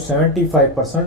75%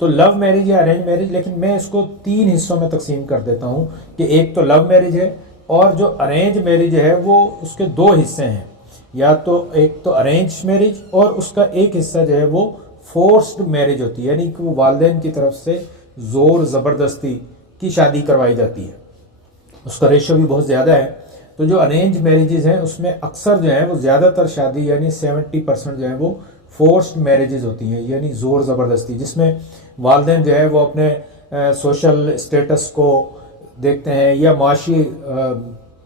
تو love marriage یا arrange marriage, لیکن میں اس کو 3 حصوں میں تقسیم کر دیتا ہوں کہ ایک تو لو میرج ہے، اور جو ارینج میرج ہے وہ اس کے 2 حصے ہیں، یا تو ایک تو ارینج میرج اور اس کا ایک حصہ جو ہے وہ فورسڈ میرج ہوتی ہے، یعنی کہ وہ والدین کی طرف سے زور زبردستی کی شادی کروائی جاتی ہے، اس کا ریشو بھی بہت زیادہ ہے۔ تو جو ارینج میرجز ہیں اس میں اکثر جو ہے وہ زیادہ تر شادی یعنی 70% جو ہے وہ فورسڈ میرجز ہوتی ہیں، یعنی زور زبردستی، جس میں والدین جو ہے وہ اپنے سوشل اسٹیٹس کو دیکھتے ہیں یا معاشی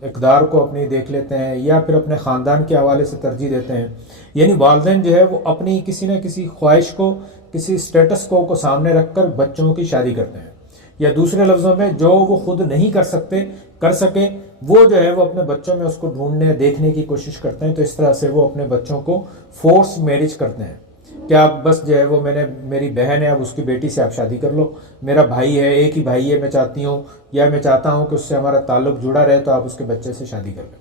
اقدار کو اپنی دیکھ لیتے ہیں، یا پھر اپنے خاندان کے حوالے سے ترجیح دیتے ہیں، یعنی والدین جو ہے وہ اپنی کسی نہ کسی خواہش کو، کسی اسٹیٹس کو سامنے رکھ کر بچوں کی شادی کرتے ہیں، یا دوسرے لفظوں میں جو وہ خود نہیں کر سکے وہ جو ہے وہ اپنے بچوں میں اس کو ڈھونڈنے دیکھنے کی کوشش کرتے ہیں۔ تو اس طرح سے وہ اپنے بچوں کو فورس میرج کرتے ہیں کہ آپ بس جو ہے وہ میری بہن ہے، اب اس کی بیٹی سے آپ شادی کر لو، میرا بھائی ہے، ایک ہی بھائی ہے، میں چاہتی ہوں یا میں چاہتا ہوں کہ اس سے ہمارا تعلق جڑا رہے، تو آپ اس کے بچے سے شادی کر لیں۔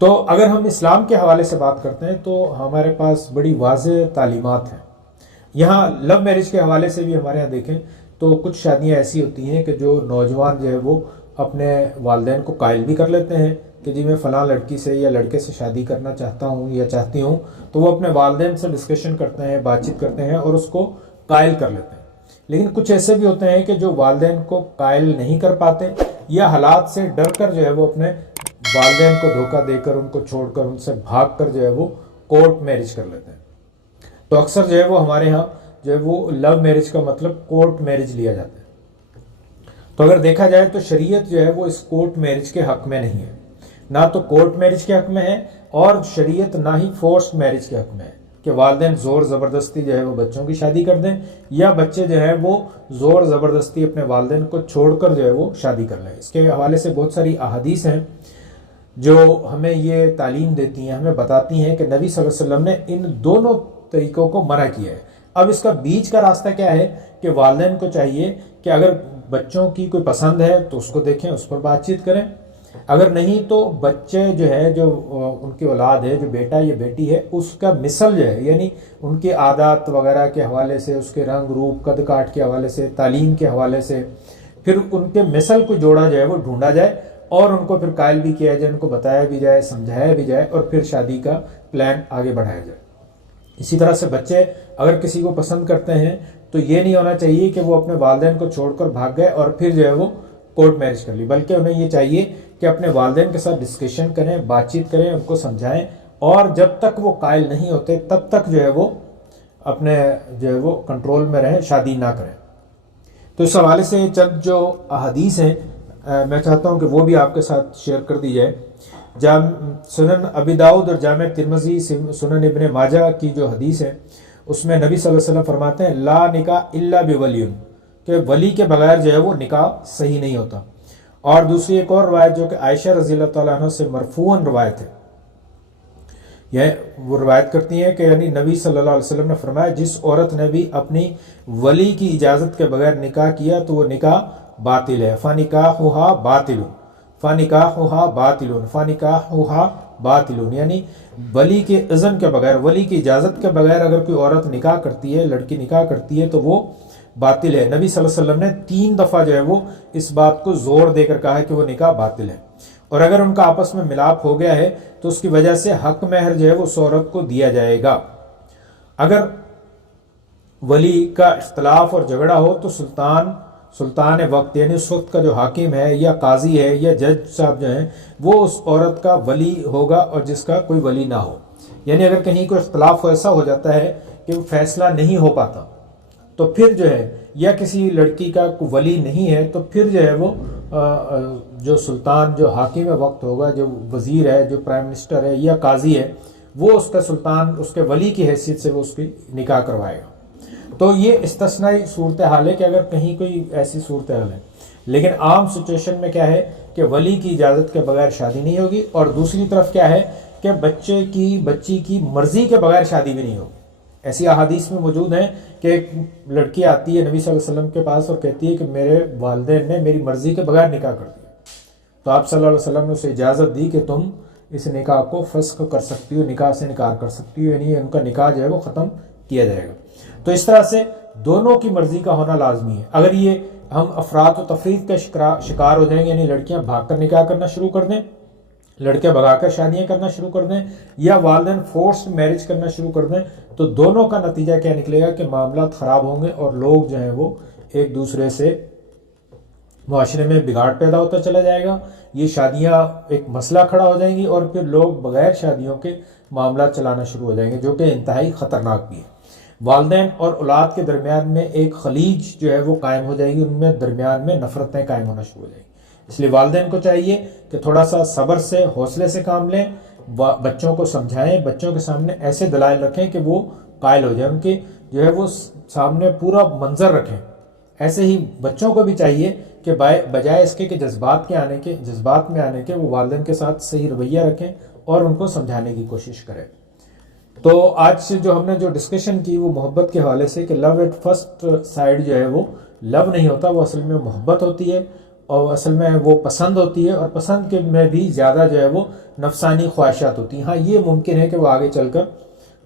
تو اگر ہم اسلام کے حوالے سے بات کرتے ہیں تو ہمارے پاس بڑی واضح تعلیمات ہیں۔ یہاں لو میرج کے حوالے سے بھی ہمارے یہاں دیکھیں تو کچھ شادیاں ایسی ہوتی ہیں کہ جو نوجوان جو ہے وہ اپنے والدین کو قائل بھی کر لیتے ہیں کہ جی میں فلاں لڑکی سے یا لڑکے سے شادی کرنا چاہتا ہوں یا چاہتی ہوں، تو وہ اپنے والدین سے ڈسکشن کرتے ہیں، بات چیت کرتے ہیں اور اس کو قائل کر لیتے ہیں۔ لیکن کچھ ایسے بھی ہوتے ہیں کہ جو والدین کو قائل نہیں کر پاتے، یا حالات سے ڈر کر جو ہے وہ اپنے والدین کو دھوکہ دے کر، ان کو چھوڑ کر، ان سے بھاگ کر جو ہے وہ کورٹ میرج کر لیتے ہیں۔ تو اکثر جو ہے وہ ہمارے ہاں جو ہے وہ لو میرج کا مطلب کورٹ میرج لیا جاتا ہے۔ تو اگر دیکھا جائے تو شریعت جو ہے وہ اس کورٹ میرج کے حق میں نہیں ہے، نہ تو کورٹ میرج کے حق میں ہے، اور شریعت نہ ہی فورسڈ میرج کے حق میں ہے کہ والدین زور زبردستی جو ہے وہ بچوں کی شادی کر دیں، یا بچے جو ہے وہ زور زبردستی اپنے والدین کو چھوڑ کر جو ہے وہ شادی کر لیں۔ اس کے حوالے سے بہت ساری احادیث ہیں جو ہمیں یہ تعلیم دیتی ہیں، ہمیں بتاتی ہیں کہ نبی صلی اللہ علیہ وسلم نے ان دونوں طریقوں کو منع کیا ہے۔ اب اس کا بیچ کا راستہ کیا ہے کہ والدین کو چاہیے کہ اگر بچوں کی کوئی پسند ہے تو اس کو دیکھیں، اس پر بات چیت کریں، اگر نہیں تو بچے جو ہے، جو ان کی اولاد ہے، جو بیٹا یا بیٹی ہے، اس کا مثل جو ہے، یعنی ان کے عادات وغیرہ کے حوالے سے، اس کے رنگ روپ قد کاٹ کے حوالے سے، تعلیم کے حوالے سے، پھر ان کے مثل کو جوڑا جائے، وہ ڈھونڈا جائے، اور ان کو پھر قائل بھی کیا جائے، ان کو بتایا بھی جائے، سمجھایا بھی جائے، اور پھر شادی کا پلان آگے بڑھایا جائے۔ اسی طرح سے بچے اگر کسی کو پسند کرتے ہیں تو یہ نہیں ہونا چاہیے کہ وہ اپنے والدین کو چھوڑ کر بھاگ گئے اور پھر جو ہے وہ کورٹ میرج کر لی، بلکہ انہیں یہ چاہیے کہ اپنے والدین کے ساتھ ڈسکشن کریں، بات چیت کریں، ان کو سمجھائیں، اور جب تک وہ قائل نہیں ہوتے تب تک جو ہے وہ اپنے جو ہے وہ کنٹرول میں رہیں، شادی نہ کریں۔ تو اس حوالے سے چند جو احادیث ہیں میں چاہتا ہوں کہ وہ بھی آپ کے ساتھ شیئر کر دی جائے۔ سنن ابی داؤد اور جامع ترمذی، سنن ابن ماجہ کی جو حدیث ہے اس میں نبی صلی اللہ علیہ وسلم فرماتے ہیں لا نکاح الا بولی، کہ ولی کے بغیر جو ہے وہ نکاح صحیح نہیں ہوتا۔ اور دوسری ایک اور روایت جو کہ عائشہ رضی اللہ تعالیٰ عنہ سے مرفوعاً روایت ہے، یہ وہ روایت کرتی ہیں کہ یعنی نبی صلی اللہ علیہ وسلم نے فرمایا جس عورت نے بھی اپنی ولی کی اجازت کے بغیر نکاح کیا تو وہ نکاح باطل ہے، فنکاحھا باطل، فنکاحھا باطل، فنکاحھا باطل، یعنی ولی کے اذن کے بغیر، ولی کی اجازت کے بغیر اگر کوئی عورت نکاح کرتی ہے، لڑکی نکاح کرتی ہے تو وہ باطل ہے۔ نبی صلی اللہ علیہ وسلم نے 3 دفعہ جو ہے وہ اس بات کو زور دے کر کہا ہے کہ وہ نکاح باطل ہے، اور اگر ان کا آپس میں ملاپ ہو گیا ہے تو اس کی وجہ سے حق مہر جو ہے وہ اس عورت کو دیا جائے گا۔ اگر ولی کا اختلاف اور جھگڑا ہو تو سلطان وقت، یعنی اس وقت کا جو حاکم ہے یا قاضی ہے یا جج صاحب جو ہیں، وہ اس عورت کا ولی ہوگا، اور جس کا کوئی ولی نہ ہو، یعنی اگر کہیں کوئی اختلاف ایسا ہو جاتا ہے کہ وہ فیصلہ نہیں ہو پاتا تو پھر جو ہے، یا کسی لڑکی کا کوئی ولی نہیں ہے تو پھر جو ہے وہ جو سلطان، جو حاکم وقت ہوگا، جو وزیر ہے، جو پرائم منسٹر ہے یا قاضی ہے، وہ اس کا سلطان، اس کے ولی کی حیثیت سے وہ اس کی نکاح کروائے گا۔ تو یہ استثنائی صورتحال ہے کہ اگر کہیں کوئی ایسی صورتحال ہے، لیکن عام سچویشن میں کیا ہے کہ ولی کی اجازت کے بغیر شادی نہیں ہوگی، اور دوسری طرف کیا ہے کہ بچی کی مرضی کے بغیر شادی بھی نہیں ہوگی۔ ایسی احادیث میں موجود ہیں کہ ایک لڑکی آتی ہے نبی صلی اللہ علیہ وسلم کے پاس اور کہتی ہے کہ میرے والدین نے میری مرضی کے بغیر نکاح کر دیا، تو آپ صلی اللہ علیہ وسلم نے اسے اجازت دی کہ تم اس نکاح کو فسخ کر سکتی ہو، نکاح سے انکار کر سکتی ہو، یعنی ان کا نکاح جو ہے وہ ختم کیا جائے گا۔ تو اس طرح سے دونوں کی مرضی کا ہونا لازمی ہے. اگر یہ ہم افراط و تفریط کا شکار ہو جائیں گے، یعنی لڑکیاں بھاگ کر نکاح کرنا شروع کر دیں، لڑکے بھگا کر شادیاں کرنا شروع کر دیں، یا والدین فورسڈ میرج کرنا شروع کر دیں، تو دونوں کا نتیجہ کیا نکلے گا کہ معاملات خراب ہوں گے اور لوگ جو ہیں وہ ایک دوسرے سے معاشرے میں بگاڑ پیدا ہوتا چلا جائے گا. یہ شادیاں ایک مسئلہ کھڑا ہو جائیں گی اور پھر لوگ بغیر شادیوں کے معاملات چلانا شروع ہو جائیں گے، جو کہ انتہائی خطرناک بھی ہے. والدین اور اولاد کے درمیان میں ایک خلیج جو ہے وہ قائم ہو جائے گی، ان میں درمیان میں نفرتیں قائم ہونا شروع ہو جائیں گی. اس لیے والدین کو چاہیے کہ تھوڑا سا صبر سے، حوصلے سے کام لیں، بچوں کو سمجھائیں، بچوں کے سامنے ایسے دلائل رکھیں کہ وہ قائل ہو جائیں، ان کے جو ہے وہ سامنے پورا منظر رکھیں. ایسے ہی بچوں کو بھی چاہیے کہ بجائے اس کے کہ جذبات میں آنے کے وہ والدین کے ساتھ صحیح رویہ رکھیں اور ان کو سمجھانے کی کوشش کریں. تو آج سے جو ہم نے جو ڈسکشن کی وہ محبت کے حوالے سے کہ لو ایٹ فرسٹ سائیڈ جو ہے وہ لو نہیں ہوتا، وہ اصل میں محبت ہوتی ہے، اور اصل میں وہ پسند ہوتی ہے، اور پسند کے میں بھی زیادہ جو ہے وہ نفسانی خواہشات ہوتی ہیں. ہاں یہ ممکن ہے کہ وہ آگے چل کر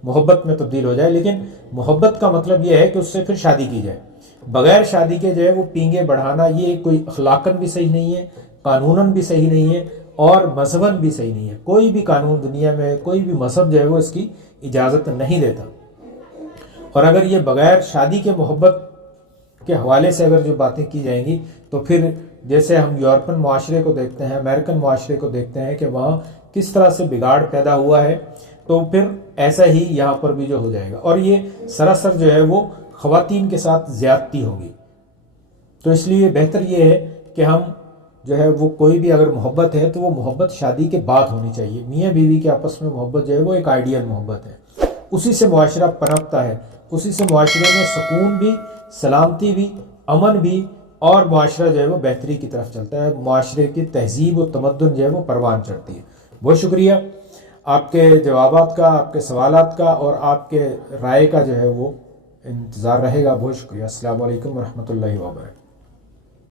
محبت میں تبدیل ہو جائے، لیکن محبت کا مطلب یہ ہے کہ اس سے پھر شادی کی جائے. بغیر شادی کے جو ہے وہ پینگے بڑھانا یہ کوئی اخلاقاً بھی صحیح نہیں ہے، قانوناً بھی صحیح نہیں ہے، اور مذہباً بھی صحیح نہیں ہے. کوئی بھی قانون دنیا میں، کوئی بھی مذہب جو ہے وہ اس کی اجازت نہیں دیتا. اور اگر یہ بغیر شادی کے محبت کے حوالے سے اگر جو باتیں کی جائیں گی تو پھر جیسے ہم یورپن معاشرے کو دیکھتے ہیں، امریکن معاشرے کو دیکھتے ہیں کہ وہاں کس طرح سے بگاڑ پیدا ہوا ہے، تو پھر ایسا ہی یہاں پر بھی جو ہو جائے گا، اور یہ سراسر جو ہے وہ خواتین کے ساتھ زیادتی ہوگی. تو اس لیے بہتر یہ ہے کہ ہم جو ہے وہ کوئی بھی اگر محبت ہے تو وہ محبت شادی کے بعد ہونی چاہیے. میاں بیوی کے آپس میں محبت جو ہے وہ ایک آئیڈیل محبت ہے، اسی سے معاشرہ پنپتا ہے، اسی سے معاشرے میں سکون بھی، سلامتی بھی، امن بھی، اور معاشرہ جو ہے وہ بہتری کی طرف چلتا ہے، معاشرے کی تہذیب و تمدن جو ہے وہ پروان چڑھتی ہے. بہت شکریہ آپ کے جوابات کا، آپ کے سوالات کا، اور آپ کے رائے کا جو ہے وہ انتظار رہے گا. بہت شکریہ. السلام علیکم ورحمۃ اللہ وبرکاتہ.